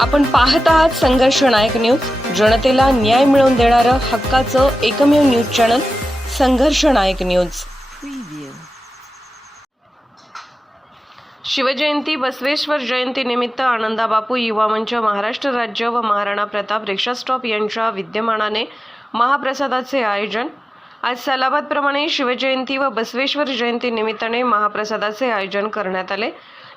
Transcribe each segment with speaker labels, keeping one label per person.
Speaker 1: आपण पाहत आहात संघर्ष नायक न्यूज. जनतेला न्याय मिळवून देणारं हक्काचं एकमेव news channel Sangharsh Nayak news. Shivjayanti Basaveshwar Jayanti निमित्त आनंदाबापू युवा मंच महाराष्ट्र राज्य व महाराणा प्रताप रिक्षा स्टॉप यांच्या विद्यमानाने महाप्रसादाचे आयोजन. आज सालाबादप्रमाणे शिवजयंती व बसवेश्वर जयंती निमित्ताने महाप्रसादाचे आयोजन करण्यात आले.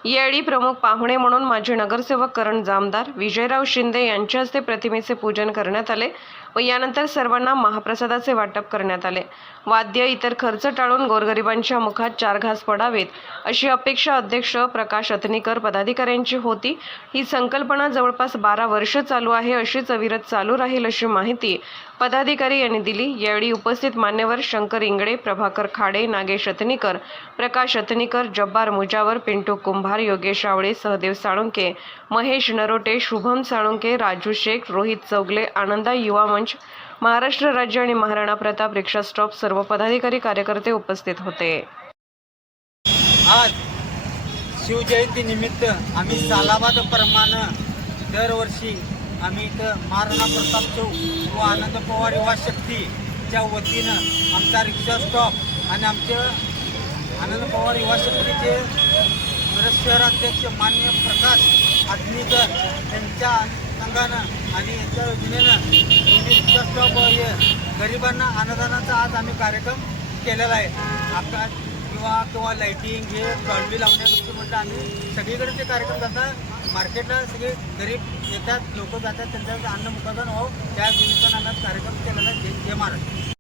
Speaker 1: यावेळी प्रमुख पाहुणे म्हणून माजी नगरसेवक करण जामदार विजयराव शिंदे यांच्या हस्ते प्रतिमेचे पूजन करण्यात आले व यानंतर सर्वांना महाप्रसादाचे वाटप करण्यात आले. वाद्य इतर खर्च टाळून गोरगरिबांच्या मुखात चार घास पडावेत अशी अपेक्षा अध्यक्ष प्रकाश अथनीकर पदाधिकाऱ्यांची होती. ही संकल्पना जवळपास बारा वर्ष चालू आहे अशीच अविरत चालू राहील अशी माहिती पदाधिकारी यांनी दिली. यावेळी उपस्थित मान्यवर शंकर इंगडे प्रभाकर खाडे नागेश अथनीकर प्रकाश अतनीकर जब्बार मुजावर पिंटू कुंभार योगेश आवळे सहदेव साळुंके महेश नरोटे शुभम साळुंके राजू शेख रोहित चौगले आनंदा युवा मंच महाराष्ट्र राज्य आणि महाराणा प्रताप रिक्षा स्टॉप सर्व पदाधिकारी कार्यकर्ते उपस्थित होते.
Speaker 2: आज शिवजयंती निमित्त आम्ही सालाबाद प्रमाणे दरवर्षी आम्ही इथं महाराणा प्रताप चौक व आनंद पवार युवा शक्तीच्या वतीनं आमचा रिक्षा स्टॉप आणि आमचे आनंद पवार युवा शक्तीचे शहराध्यक्ष मान्य प्रकाश आदमीकर यांच्या संघानं आणि यांच्या योजनेनं हे गरिबांना अन्नदानाचा आज आम्ही कार्यक्रम केलेला आहे. आता किंवा किंवा लाईटिंग हे डॉल्बी लावण्यापेक्षा म्हटलं आम्ही सगळीकडे ते कार्यक्रम जातात मार्केटला सगळे गरीब येतात लोक जातात त्यांच्या अन्न मुखादन व्हावं त्या निमित्तानं कार्यक्रम केलेला आहे. जय महाराष्ट्र